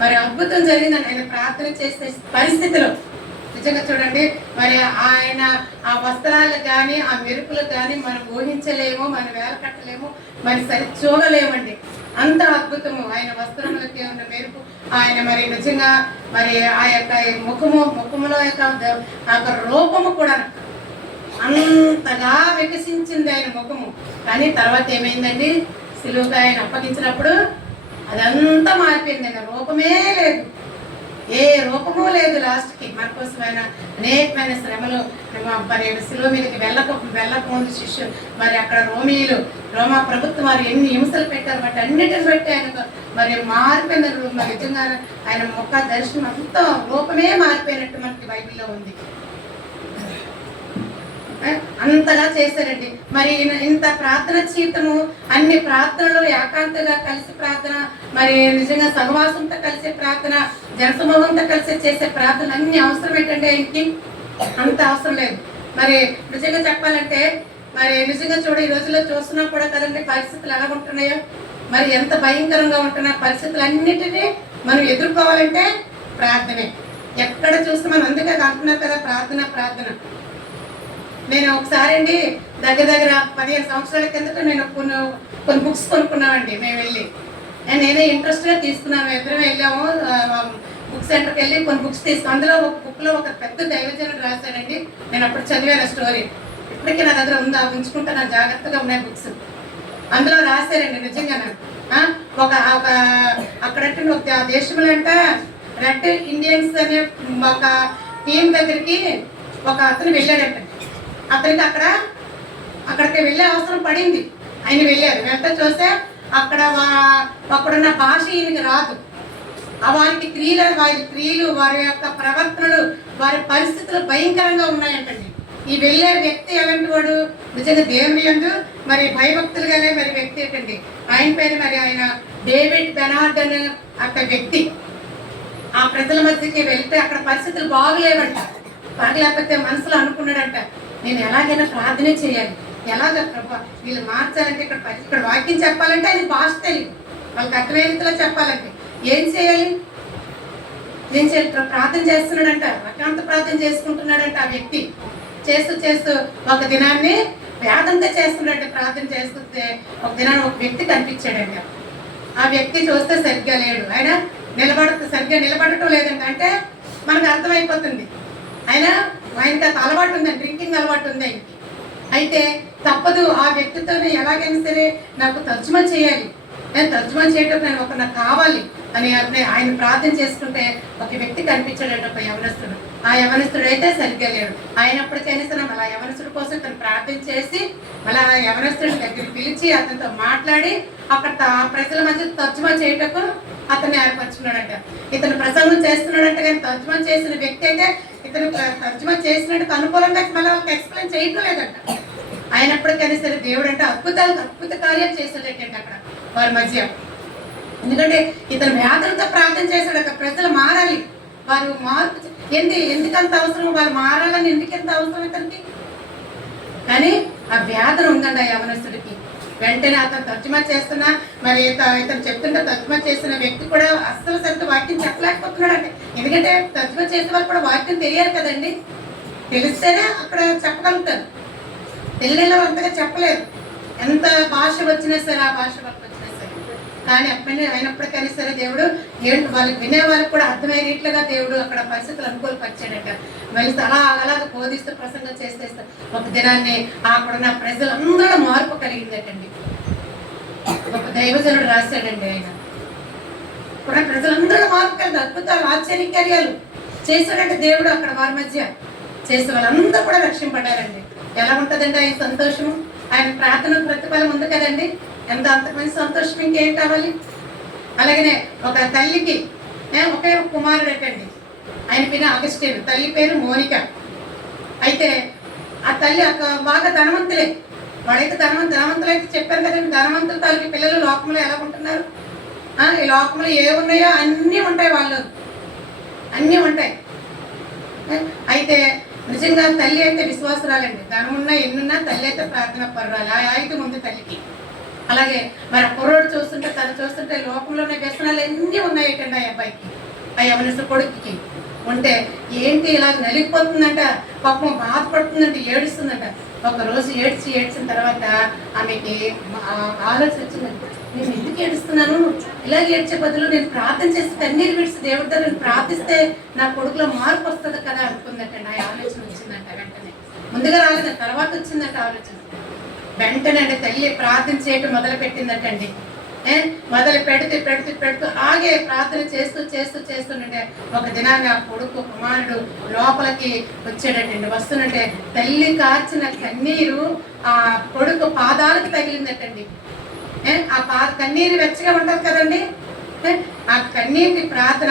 మరి అద్భుతం జరిగిందండి ఆయన ప్రార్థన చేసే పరిస్థితిలో. నిజంగా చూడండి, మరి ఆయన ఆ వస్త్రాలు కానీ ఆ మెరుపులు కానీ మనం ఊహించలేము, మనం వేల కట్టలేము, మరి సరి చూడలేమండి. అంత అద్భుతము ఆయన వస్త్రములకి ఉన్న మెరుపు. ఆయన మరి నిజంగా మరి ఆ యొక్క ముఖములో యొక్క రూపము కూడా అంతగా వికసించింది ఆయన ముఖము. కానీ తర్వాత ఏమైందండి, సిలువగా ఆయన అప్పగించినప్పుడు అదంతా మారిపోయింది. ఆయన రూపమే లేదు, ఏ రూపము లేదు. లాస్ట్కి మన కోసమైన అనేకమైన శ్రమలు మరి సిలువ మీదకి వెళ్ళకముందు శిష్యులు మరి అక్కడ రోమా ప్రభుత్వం వారు ఎన్ని హింసలు పెట్టారు, బట్టి అన్నిటిని బట్టి ఆయన మరి మారిపోయిన మరి నిజంగా ఆయన ముఖ దర్శనం అంతా రూపమే మారిపోయినట్టు మనకి బైబిల్లో ఉంది. అంతగా చేశారండి. మరి ఇంత ప్రార్థన జీవితము, అన్ని ప్రార్థనలు ఏకాంతగా కలిసి ప్రార్థన, మరి నిజంగా సహవాసంతో కలిసే ప్రార్థన, జనసమూహంతో కలిసి చేసే ప్రార్థన అన్ని అవసరం ఏంటంటే ఆయనకి అంత అవసరం లేదు. మరి నిజంగా చెప్పాలంటే మరి నిజంగా ఈ రోజుల్లో చూస్తున్నా కూడా కదండి పరిస్థితులు ఎలా ఉంటున్నాయో, మరి ఎంత భయంకరంగా ఉంటున్న పరిస్థితులన్నిటినీ మనం ఎదుర్కోవాలంటే ప్రార్థనే. ఎక్కడ చూస్తే మనం అందుకే అంటున్నారు కదా ప్రార్థన. నేను ఒకసారి అండి దగ్గర 15 సంవత్సరాల కిందట నేను కొన్ని బుక్స్ కొనుక్కున్నామండి. మేము వెళ్ళి నేనే ఇంట్రెస్ట్గా తీసుకున్నాను. ఇద్దరం వెళ్ళాము బుక్ సెంటర్కి వెళ్ళి కొన్ని బుక్స్ తీసుకున్నాను. అందులో ఒక బుక్లో ఒక పెద్ద దైవజనుడు రాశాడండి. నేను అప్పుడు చదివాను స్టోరీ, ఇప్పటికీ నా దగ్గర ఉందా, ఉంచుకుంటా, నా జాగ్రత్తగా ఉన్నాయి బుక్స్. అందులో రాశారండి నిజంగా ఒక అక్కడంటే ఒక దేశంలో అంట రెడ్ ఇండియన్స్ అనే ఒక టీం దగ్గరికి ఒక అతను వెళ్ళాడంట. అతనికి అక్కడికి వెళ్ళే అవసరం పడింది. ఆయన వెళ్ళారు. వెంట చూస్తే అక్కడున్న భాష ఈయనకి రాదు. వారి క్రియలు వారి యొక్క ప్రవర్తనలు వారి పరిస్థితులు భయంకరంగా ఉన్నాయంటండి. ఈ వెళ్ళే వ్యక్తి ఎలాంటి వాడు, నిజంగా దేవుని యందు మరి భయభక్తులు గల మరి వ్యక్తి ఏంటండి. ఆయన పేరు మరి ఆయన డేవిడ్ బెనార్డ్ అనే అక్కడ వ్యక్తి. ఆ ప్రజల మధ్యకి వెళ్తే అక్కడ పరిస్థితులు బాగులేవంట. బాగలేకపోతే మనసులో అనుకున్నాడంట, నేను ఎలాగైనా ప్రార్థనే చేయాలి, ఎలాగ ప్రభా వీళ్ళు మార్చాలంటే ఇక్కడ వాక్యం చెప్పాలంటే అది భాష తెలియదు, వాళ్ళకి అర్థమయ్యే రీతిలో చెప్పాలంటే ఏం చేయాలి. నేను ప్రార్థన చేస్తున్నాడంట, అకాంత ప్రార్థన చేసుకుంటున్నాడంట. ఆ వ్యక్తి చేస్తూ ఒక దినాన్ని వేదంతో చేస్తున్నాడంటే ప్రార్థన చేస్తుంటే ఒక దినాన్ని ఒక వ్యక్తి కనిపించాడంట. ఆ వ్యక్తి చూస్తే సరిగ్గా లేడు, ఆయన సరిగ్గా నిలబడటం లేదంట. అంటే మనకు అర్థమైపోతుంది ఆయనకి అలవాటు ఉందండి, డ్రింకింగ్ అలవాటు ఉంది ఆయనకి. అయితే తప్పదు, ఆ వ్యక్తితో ఎలాగైనా సరే నాకు తర్జుమా చేయాలి, నేను తర్జుమా చేయటం నాకు కావాలి అని ఆయన ప్రార్థన చేసుకుంటే ఒక వ్యక్తి కనిపించాడంట, ఒక యవనస్తుడు. ఆ యవనస్తుడు అయితే సరిగ్గా లేడు. అయినప్పటికైనా సరే మళ్ళీ యవనస్తుడి కోసం తను ప్రార్థన చేసి మళ్ళీ ఆ యవనస్తుడి దగ్గర పిలిచి అతనితో మాట్లాడి అక్కడ ప్రజల మధ్య తర్జుమా చేయటకు అతన్ని ఏర్పరచుకున్నాడంట. ఇతను ప్రసంగం చేస్తున్నాడంట, కానీ తర్జుమా చేసిన వ్యక్తి అయితే ఇతను తర్జుమా చేసినట్టు అనుకూలంగా మళ్ళీ వాళ్ళకి ఎక్స్ప్లెయిన్ చేయటం లేదంట. అయినప్పటికైనా సరే దేవుడు అంటే అద్భుత కార్యాలు చేశాడంటే అక్కడ వారి మధ్య. ఎందుకంటే ఇతను వ్యాధులతో ప్రార్థన చేశాడు, అక్కడ ప్రజలు మారాలి, వారు మార్పు ఎందుకంత అవసరం, వారు మారాలని ఎందుకెంత అవసరం ఇతనికి. కానీ ఆ వ్యాధులు ఉందండి ఆ యవనస్తుడికి. వెంటనే అతను తర్జుమా చేస్తున్నా మరి ఇతను చెప్తుంటే తర్జుమా చేసిన వ్యక్తి కూడా అస్సలు సరిగ్గా వాక్యం చెప్పలేకపోతున్నాడు అంటే. ఎందుకంటే తర్జుమా చేసే వాళ్ళు కూడా వాక్యం తెలియాలి కదండి, తెలిస్తేనే అక్కడ చెప్పగలుగుతారు. తెలియని అంతగా చెప్పలేరు, ఎంత భాష వచ్చినా సరే ఆ భాష వాళ్ళకి వచ్చినా సరే. కానీ అయినప్పటికైనా సరే దేవుడు వాళ్ళకి వినే వాళ్ళకి కూడా అర్థమయ్యే రీట్లుగా దేవుడు అక్కడ పరిస్థితులు అనుకూలపరిచాడట. మళ్ళీ అలాగ బోధిస్తూ ప్రసంగం చేస్తే ఒక దినాన్ని అక్కడున్న ప్రజలందరూ మార్పు కలిగిందటండి. ఒక దైవజనుడు రాశాడండి, ఆయన కూడా ప్రజలందరూ మార్పు కలిగింది. అద్భుతాలు ఆశ్చర్యకార్యాలు చేశాడంటే దేవుడు అక్కడ వారి మధ్య చేసే వాళ్ళందరూ కూడా రక్షింపడ్డారండి. ఎలా ఉంటుందండి ఆయన సంతోషము, ఆయన ప్రార్థన ప్రతిఫలం ఉంది కదండి. ఎంత అంతమంది సంతోషం ఇంకేం కావాలి. అలాగనే ఒక తల్లికి ఒకే కుమారుడు అటండి, ఆయన పేరు అగస్టిన్, తల్లి పేరు మోనిక. అయితే ఆ తల్లి బాగా ధనవంతులే, వాడైతే ధనవంతులైతే చెప్పారు కదండి. ధనవంతుల తల్లికి పిల్లలు లోకంలో ఎలా ఉంటున్నారు, ఈ లోకంలో ఏ ఉన్నాయో అన్నీ ఉంటాయి, వాళ్ళు అన్నీ ఉంటాయి. అయితే నిజంగా తల్లి అయితే విశ్వాసరాలండి. ధనమున్నా ఎన్నున్నా తల్లి అయితే ప్రార్థన పరురాలి. ఆ ఆయుధం ఉంది తల్లికి. అలాగే మరి కుర్రోడు చూస్తుంటే తను చూస్తుంటే లోకంలోనే వ్యసనాలు ఎన్ని ఉన్నాయటండి ఆ అబ్బాయికి, ఆ యవనస్తు కొడుకుకి ఉంటే ఏంటి ఇలా నలిగిపోతుందంట, పాపం బాధపడుతుందంట, ఏడుస్తుందంట. ఒక రోజు ఏడ్చిన తర్వాత ఆమెకి ఆలోచన వచ్చిందంట, నేను ఎందుకు ఏడుస్తున్నాను, ఇలాగ ఏడ్చే బదులు నేను ప్రార్థన చేసి కన్నీరు విడిచి దేవుడి దగ్గర నేను ప్రార్థిస్తే నా కొడుకులో మార్పు వస్తుంది కదా అనుకుందటండి. ఆ ఆలోచన వచ్చిందంట వెంటనే. ముందుగా రాలేదు, తర్వాత వచ్చిందంట ఆలోచన. వెంటనే అంటే తల్లి ప్రార్థన చేయటం మొదలు పెట్టిందటండి. మొదలు పెడుతూ ఆగే ప్రార్థన చేస్తుంటే ఒక దినాన్ని ఆ కొడుకు కుమారుడు లోపలికి వచ్చాడటండి. వస్తున్నట్టే తల్లి కార్చిన కన్నీరు ఆ కొడుకు పాదాలకు తగిలిందటండి. ఆ కన్నీరు వెచ్చగా ఉంటుంది కదండి, ఆ కన్నీటి ప్రార్థన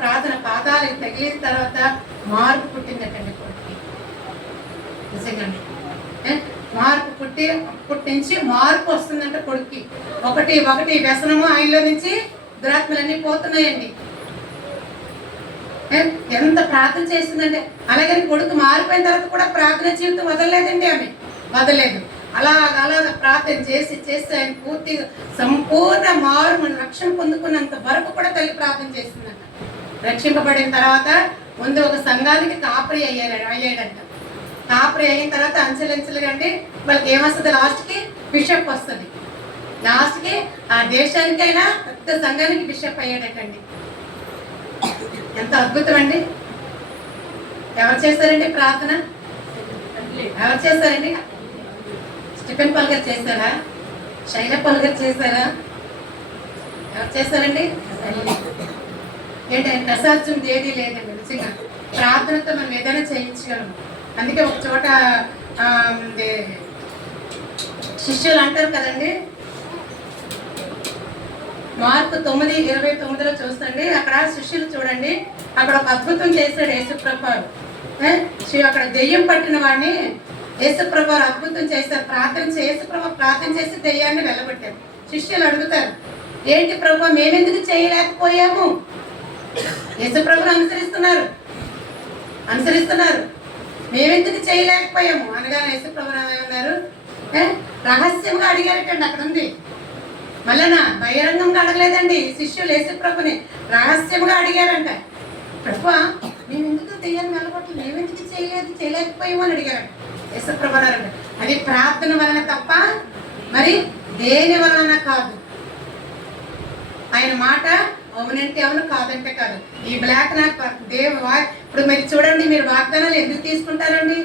ప్రార్థన పాదాలకు తగిలిన తర్వాత మార్పు పుట్టిందటండి కొడుకు. నిజంగా మార్పు అప్పటి నుంచి మార్పు వస్తుందంట కొడుక్కి. ఒకటి వ్యసనము ఆయనలో నుంచి దురాత్మలన్నీ పోతున్నాయండి. ఎంత ప్రార్థన చేస్తుందంటే, అలాగని కొడుకు మారిపోయిన తర్వాత కూడా ప్రార్థన జీవితం వదలలేదండి. ఆమె వదలలేదు. అలాగ ప్రార్థన చేసి ఆయన పూర్తిగా సంపూర్ణ రక్షణ పొందుకున్నంత వరకు కూడా తల్లి ప్రార్థన చేస్తుందంట. రక్షింపబడిన తర్వాత ముందు ఒక సంఘానికి కాపరి అయ్యాడంట. కాపరి అయిన తర్వాత అంచెలంచెలుగా అండి వాళ్ళకి ఏమొస్తుంది, లాస్ట్కి బిషప్ వస్తుంది. లాస్ట్కి ఆ దేశానికైనా పెద్ద సంఘానికి బిషప్ అయ్యాడటండి. ఎంత అద్భుతం అండి. ఎవరు చేశారండి ప్రార్థన? ఎవరు చేశారండి? స్టీఫెన్ పాల్ గారు చేశారా? శైల పాల్ గారు చేశారా? ఎవరు చేశారండి? ఏంటి ఆయన ప్రసాదం ఏదీ లేదండి. నిజంగా ప్రార్థనతో మనం ఏదైనా చేయించగలము. అందుకే ఒక చోట శిష్యులు అంటారు కదండి, మార్కు 9:29 చూస్తండి. అక్కడ శిష్యులు చూడండి, అక్కడ ఒక అద్భుతం చేశాడు యేసుప్రభు. అక్కడ దెయ్యం పట్టిన వాడిని యేసుప్రభు అద్భుతం చేశారు. యేసుప్రభు ప్రార్థన చేసి దెయ్యాన్ని వెళ్ళగొట్టారు. శిష్యులు అడుగుతారు, ఏంటి ప్రభు మేమెందుకు చేయలేకపోయాము? యేసుప్రభుని అనుసరిస్తున్నారు, మేమెందుకు చేయలేకపోయాము అనగానే యేసుప్రభు ఏమన్నారు, రహస్యంగా అడిగారటండి. అక్కడ ఉంది, మళ్ళీ బహిరంగంగా అడగలేదండి. శిష్యులు యేసుప్రభుని రహస్యంగా అడిగారంట, ప్రభు మేము ఎందుకు దెయ్యాన్ని వెళ్ళగొట్టలేదు, మేమెందుకు చేయలేకపోయాము అని అడిగారంట. యేసుప్రభు అన్నారంట, అది ప్రార్థన వలన తప్ప మరి దేని వలన కాదు. ఆయన మాట అవునంటే అవును, కాదంటే కాదు. ఈ బ్లాక్ నాకు ఇప్పుడు మీరు చూడండి, మీరు వాగ్దానాలు ఎందుకు తీసుకుంటారండి?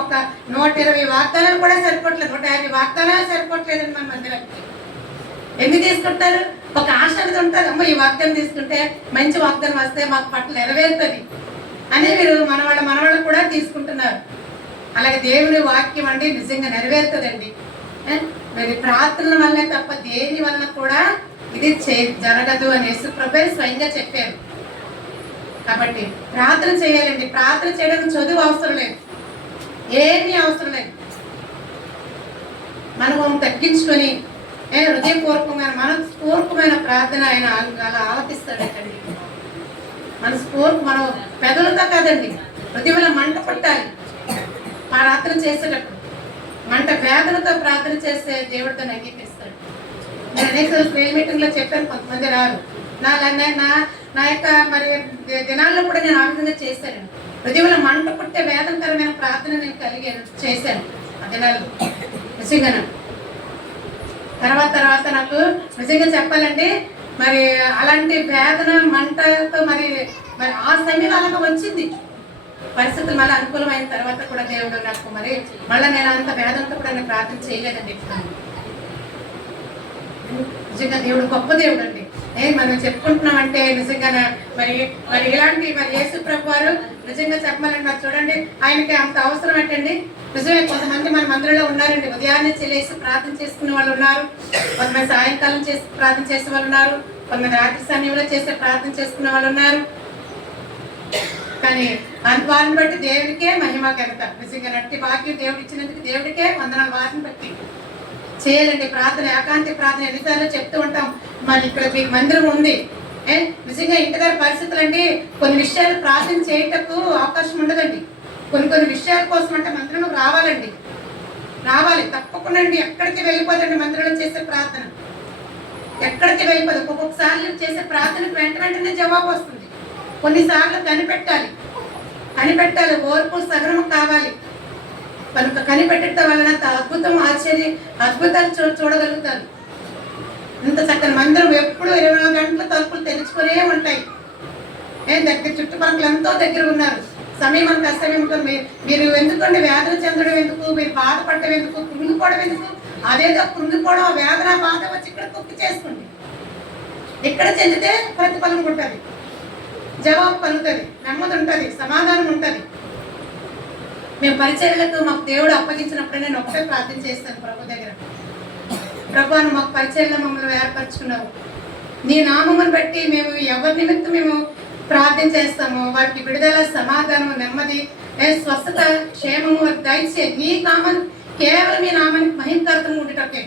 ఒక 120 వాగ్దానాలు కూడా సరిపోవట్లేదు, 150 వాగ్దానాలు సరిపోవట్లేదండి మన మందిరానికి. ఎందుకు తీసుకుంటారు? ఒక ఆశ అనేది ఉంటుంది, అమ్మ ఈ వాగ్దానం తీసుకుంటే మంచి వాగ్దానం వస్తే మాకు పట్ల నెరవేరుతుంది అని మీరు మనవాళ్ళు కూడా తీసుకుంటున్నారు. అలాగే దేవుని వాక్యం అండి నిజంగా నెరవేరుతుందండి. మరి ప్రార్థనల వల్లనే తప్ప దేని వలన కూడా ఇది జరగదు అని యేసుప్రభువే స్వయంగా చెప్పారు. కాబట్టి ప్రార్థన చేయాలండి. ప్రార్థన చేయడానికి చదువు అవసరం లేదు, ఏమీ అవసరం లేదు. మనం తగ్గించుకొని హృదయపూర్వకమైన మనస్ఫూర్వకమైన ప్రార్థన ఆయన అలా ఆలపిస్తాడండి. మనస్ఫూర్వక మనం పెదవులతో కాదండి, హృదయంలో మంట పట్టాలి. ప్రార్థన చేసేటప్పుడు మంట వేదనతో ప్రార్థన చేస్తే దేవుడితో అంగీకరిస్తాడు. నేను అనేక ప్రేయర్ మీటింగ్ లో చెప్పాను, కొంతమంది రారు. నా యొక్క మరి దినాల్లో కూడా నేను ఆ విధంగా చేశాను. హృదయంలో మంట పుట్టే వేదనకరమైన ప్రార్థన నేను చేశాను ఆ దినాల్లో నిజంగా. తర్వాత నాకు నిజంగా చెప్పాలండి, మరి అలాంటి వేదన మంటతో మరి ఆ సమయంలో అలాగ వచ్చింది. పరిస్థితులు మళ్ళీ అనుకూలమైన తర్వాత కూడా దేవుడు నాకు మరి మళ్ళీ నేను అంత వేదంతో కూడా నేను ప్రార్థన చేయలేదండి. నిజంగా దేవుడు గొప్ప దేవుడు అండి. మనం చెప్పుకుంటున్నామంటే నిజంగా మరి ఇలాంటి మరి యేసుప్రభు వారు నిజంగా చెప్పాలండి. మరి చూడండి, ఆయనకి అంత అవసరం ఏంటండి. నిజమే, కొంతమంది మన మందిరంలో ఉన్నారండి, ఉదయాన్నే లేసి ప్రార్థన చేసుకునే వాళ్ళు ఉన్నారు, కొంతమంది సాయంకాలం చేసి ప్రార్థన చేసే వాళ్ళు ఉన్నారు, కొంతమంది రాత్రి సమయంలో చేసే ప్రార్థన చేసుకునే వాళ్ళు ఉన్నారు. కానీ వారిని బట్టి దేవుడికే మహిమ ఘనత. నిజంగా నట్టి వాక్యం దేవుడు ఇచ్చినందుకు దేవుడికే వందనాలు. వారిని బట్టి చేయాలండి ప్రార్థన, ఏకాంతి ప్రార్థన. ఎన్నిసార్లు చెప్తూ ఉంటాం, మరి ఇక్కడ మీకు మందిరం ఉంది. నిజంగా ఇంటి దగ్గర పరిస్థితులు అండి, కొన్ని విషయాలు ప్రార్థన చేయటకు అవకాశం ఉండదండి. కొన్ని విషయాల కోసం అంటే మందిరంలోకి రావాలండి, రావాలి తప్పకుండా అండి. ఎక్కడికి వెళ్ళిపోదండి మందిరంలో చేసే ప్రార్థన, ఎక్కడికి వెళ్ళిపోదు. ఒక్కొక్కసారి చేసే ప్రార్థనకు వెంటనే జవాబు వస్తుంది. కొన్నిసార్లు కనిపెట్టాలి, ఓర్పు సహనం కావాలి. కనుక కనిపెట్టడం వలన అద్భుతాలు చూడగలుగుతారు. ఇంత చక్కని మందిరం ఎప్పుడు 24 గంటల తలుపులు తెరుచుకునే ఉంటాయి. దగ్గర చుట్టుపక్కల ఎంతో దగ్గర ఉన్నారు. సమయం అంత అసమయం మీరు ఎందుకండి వేదన చెందడం ఎందుకు, మీరు బాధపడడం ఎందుకు, కృంగిపోవడం ఎందుకు? అదేదో కృంగిపోవడం, వేదన బాధ వచ్చి ఇక్కడ తొక్కి చేసుకోండి. ఇక్కడ చెందితే ప్రతిఫలం ఉంటుంది, జవాబు కలుగుతుంది, నెమ్మది ఉంటుంది, సమాధానం ఉంటుంది. మేము పరిచర్యలకు మాకు దేవుడు అప్పగించినప్పుడు నేను ఒకటే ప్రార్థన చేస్తాను ప్రభు దగ్గర, ప్రభు మాకు పరిచర్యలో మమ్మల్ని ఏర్పరచుకున్నావు, నీ నామమును బట్టి మేము ఎవరి నిమిత్తం మేము ప్రార్థన చేస్తాము వాటికి విడుదల, సమాధానం, నెమ్మది, స్వస్థత, క్షేమము దయచే నీ నామం కేవలం మీ నామానికి మహిమకర్తం ఉండటకే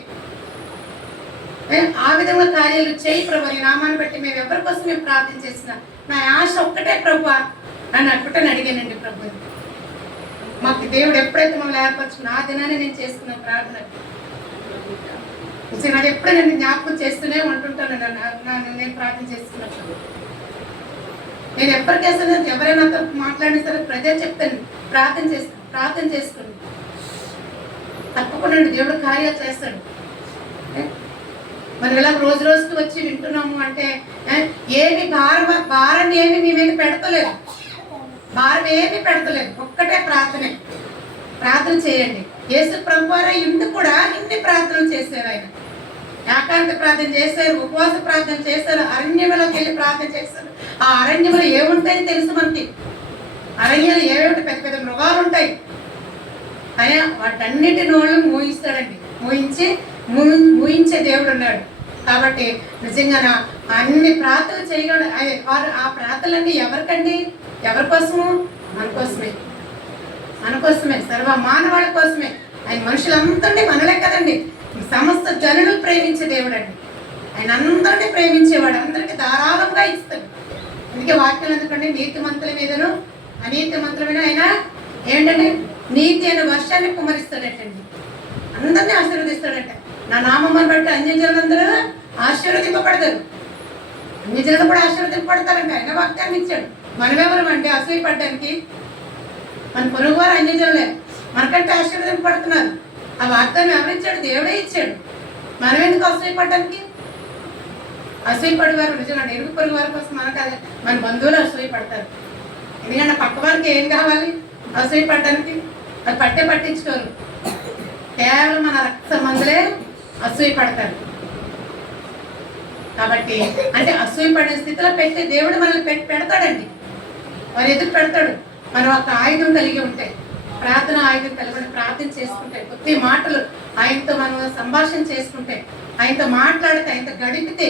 ఆ విధంగా కార్యాలు చేయి ప్రభు. నీ నామాన్ని బట్టి మేము ఎవరి కోసం మేము ప్రార్థన చేసినా నా ఆశ ఒక్కటే ప్రభు అని అట్టుటని అడిగానండి ప్రభు. మాకు దేవుడు ఎప్పుడైతే మమ్మల్ని ఏర్పరచుకున్నా ఆ దినాన్ని నేను చేసుకున్న ప్రార్థన అది ఎప్పుడూ నేను జ్ఞాపకం చేస్తూనే ఉంటుంటాను. నేను ప్రార్థన చేసుకున్నప్పుడు నేను ఎప్పటికేసాను, ఎవరైనా మాట్లాడినా సరే ప్రజలు చెప్తాను ప్రార్థన చేసుకోండి. తప్పకుండా దేవుడు కార్యాలు చేస్తాడు. మనం ఇలా రోజుకు వచ్చి వింటున్నాము అంటే ఏమి భారాన్ని ఏమి మీ మీద పెడతలేదు, భారం ఏమి పెడతలేదు. ఒక్కటే ప్రార్థన చేయండి. యేసు ప్రభువారు ఇందుకు కూడా ఇన్ని ప్రార్థనలు చేశారు. ఆయన ఏకాంత ప్రార్థన చేశారు, ఉపవాస ప్రార్థన చేశారు, అరణ్యంలోకి వెళ్ళి ప్రార్థన చేశారు. ఆ అరణ్యంలో ఏముంటాయని తెలుసు మనకి. అరణ్యంలో ఏమేమిటి పెద్ద పెద్ద మృగాలు ఉంటాయి. ఆయన వాటన్నిటి నోళ్ళు మూయిస్తాడండి, మూయించే దేవుడు ఉన్నాడు. కాబట్టి నిజంగా అన్ని ప్రార్థనలు చేయగల వారు ఆ ప్రార్థనలన్నీ ఎవరికండి, ఎవరి కోసము? మనకోసమే, సర్వ మానవాళి కోసమే. ఆయన మనుషులందరినీ మనలే కదండి, సమస్త జనులు ప్రేమించే దేవుడు అండి. ఆయన అందరినీ ప్రేమించేవాడు, అందరికీ ధారాళంగా ఇస్తాడు. అందుకే వాక్యం ఎందుకంటే నీతిమంతుల మీదను అనీతిమంతుల మీద ఆయన ఏంటంటే నీతి అనే వర్షాన్ని కుమరిస్తాడటండి, అందరినీ ఆశీర్వదిస్తాడట. నా నామమ్మని బట్టి అన్యజనులందరూ ఆశీర్వదింపబడతారు, అన్యజనులు కూడా ఆశీర్వదింపబడతారండి. ఆయన వాక్యాన్ని ఇచ్చాడు. మనమెవరు అంటే అసూయపడడానికి? మన పొరుగువారు అన్యజనులే, మనకంటే ఆశీర్వదింపబడుతున్నారు. ఆ వాగ్దానం ఎవరిచ్చాడు? దేవుడే ఇచ్చాడు. మనం ఎందుకు అసూయపడడానికి? అసూయపడేవారు నిజంగా ఇరుగు పొరుగు వారి కోసం మనకు మన బంధువులు అసూయపడతారు. ఎందుకంటే పక్క వారికి ఏం కావాలి అసూయపడడానికి? అది పట్టించుకోరు. కేవలం మన రక్త సంబంధులే అసూయపడతారు. కాబట్టి అంటే అసూయపడే స్థితిలో పెట్టి దేవుడు మనల్ని పెడతాడండి, వారు ఎదురు పెడతాడు. మనం ఒక ఆయుధం కలిగి ఉంటే, ప్రార్థన ఆయుధం కలిగి ప్రార్థన చేసుకుంటే, కొద్ది మాటలు ఆయనతో మనం సంభాషణ చేసుకుంటే, ఆయనతో మాట్లాడితే, ఆయనతో గడిపితే,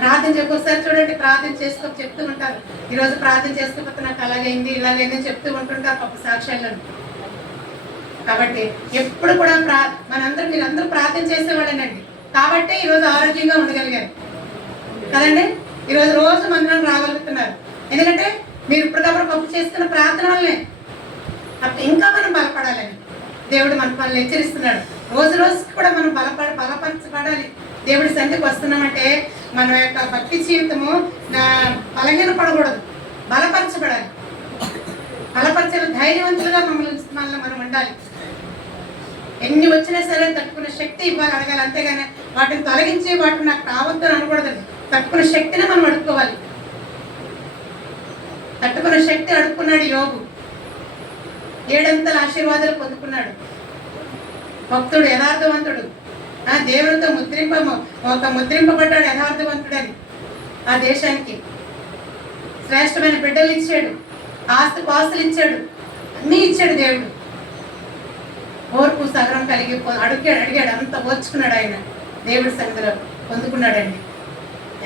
ప్రార్థన ఒకసారి చూడండి, ప్రార్థన చేసుకో చెప్తూ ఉంటారు. ఈరోజు ప్రార్థన చేసుకోకపోతే నాకు అలాగైంది ఇలాగైంది చెప్తూ ఉంటుంటారు పాప సాక్ష్యాలను. కాబట్టి ఎప్పుడు కూడా మీరందరూ ప్రార్థన చేసేవాళ్ళేనండి. కాబట్టి ఈరోజు ఆరోగ్యంగా ఉండగలిగారు కదండి. ఈరోజు రోజు మందిరం రాగలుగుతున్నారు. ఎందుకంటే మీరు ఇప్పటికప్పుడు గొప్ప చేస్తున్న ప్రార్థన వల్లనే. ఇంకా మనం బలపడాలని దేవుడు మనల్ని హెచ్చరిస్తున్నాడు. రోజుకి కూడా మనం బలపరచబడాలి. దేవుడి సన్నిధికి వస్తున్నామంటే మన యొక్క భక్తి జీవితము బలహీనపడకూడదు, బలపరచబడాలి. బలపరచే ధైర్యవంతులుగా మనల్ని మనం ఉండాలి. ఎన్ని వచ్చినా సరే తట్టుకునే శక్తి ఇవ్వాలి, అడగాలి. అంతేగాని వాటిని తొలగించి వాటిని నాకు రావద్దు అని అనకూడదండి. తట్టుకునే శక్తిని మనం అడుక్కోవాలి. తట్టుకునే శక్తి అడుక్కున్నాడు యోగు, 7 అంతల ఆశీర్వాదాలు పొందుకున్నాడు. భక్తుడు, యథార్థవంతుడు, దేవుడితో ముద్రింపబడ్డాడు యథార్థవంతుడని. ఆ దేశానికి శ్రేష్టమైన బిడ్డలు ఇచ్చాడు, ఆస్తులు ఇచ్చాడు, అన్నీ ఇచ్చాడు దేవుడు. ఓర్పు సగరం కలిగి అడిగాడు, అంత ఓర్చుకున్నాడు ఆయన. దేవుడి సన్నిధిలో పొందుకున్నాడండి.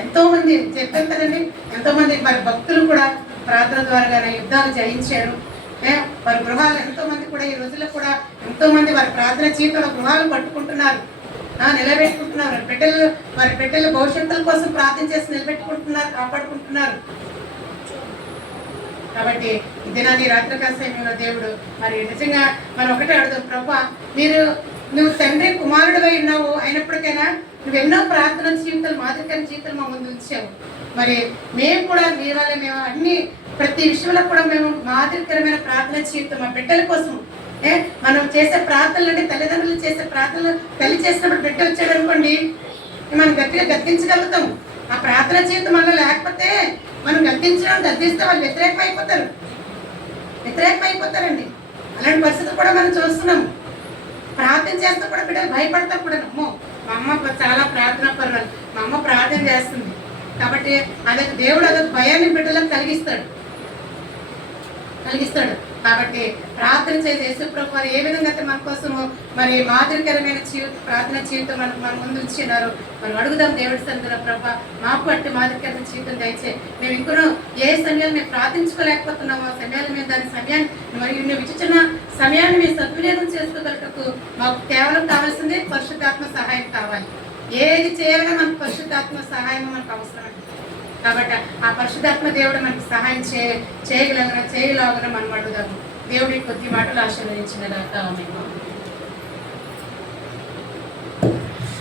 ఎంతో మంది చెప్పారు కదండి, ఎంతో మంది మరి భక్తులు కూడా ప్రార్థన ద్వారా యుద్ధాలు జయించారు. వారి గృహాలు ఎంతో మంది కూడా ఈ రోజుల్లో కూడా ఎంతో మంది వారి ప్రార్థన జీవితంలో గృహాలు పట్టుకుంటున్నారు, నిలబెట్టుకుంటున్నారు. వారి బిడ్డల భవిష్యత్తుల కోసం ప్రార్థన చేసి నిలబెట్టుకుంటున్నారు, కాపాడుకుంటున్నారు. కాబట్టి ఈ దినాన్ని రాత్రికాల సమయంలో దేవుడు మరి నిజంగా మనం ఒకటే అడుగుతాం, ప్రభా నువ్వు తండ్రి కుమారుడివై ఉన్నావు, అయినప్పటికైనా నువ్వెన్నో ప్రార్థన జీవితాలు మాదిరికైన జీవితాలు మా ముందు ఉంచావు. మరి మేము కూడా మీ వల్ల మేము అన్ని ప్రతి విషయంలో కూడా మేము మాదిరికరమైన ప్రార్థన జీవితం మా బిడ్డల కోసం మనం చేసే ప్రార్థనలు అంటే తల్లిదండ్రులు చేసే ప్రార్థనలు తల్లి చేసినప్పుడు బిడ్డ వచ్చాడు అనుకోండి, మనం గట్టిగా గద్దించగలుగుతాం. ఆ ప్రార్థన జీవితం మనలో లేకపోతే మనం గద్దిస్తే వాళ్ళు వ్యతిరేకమైపోతారండి. అలాంటి పరిస్థితులు కూడా మనం చూస్తున్నాము. ప్రార్థన చేస్తే కూడా బిడ్డలు భయపడతారు కూడా. అమ్మో మా అమ్మ చాలా ప్రార్థన పరురాలు, మా అమ్మ ప్రార్థన చేస్తుంది కాబట్టి అదొక దేవుడు అదొక భయాన్ని బిడ్డలకు కలిగిస్తాడు. కాబట్టి ప్రార్థన చేసి యేసుప్రభు వారు ఏ విధంగా అయితే మన కోసము మరి మాదిరికరమైన ప్రార్థన జీవితం మన ముందు ఉంచినారు. మనం అడుగుదాం దేవుడి సన్నిధిలో, ప్రభా మాకు అట్టి మాదిరికరమైన జీవితం దయచే. మేము ఇంకనూ ఏ సమయాలు మేము ప్రార్థించుకోలేకపోతున్నామో ఆ సమయాలు మేము దాని సమయాన్ని మరియు నువ్వు ఇచ్చిన సమయాన్ని మేము సద్వినియోగం చేసుకోగలటకు మాకు కేవలం కావాల్సిందే పరిశుద్ధాత్మ సహాయం కావాలి. ఏది చేయాలన్నా మనకు పరిశుద్ధాత్మ సహాయం మనకు అవసరం. కాబట్టి ఆ పరిశుద్ధాత్మ దేవుడు మనకి సహాయం చేయగలగన మనం అడుగుదాము. దేవుడి కొద్ది మాటలు ఆశీర్వదించిన దాకా ఆమేన్.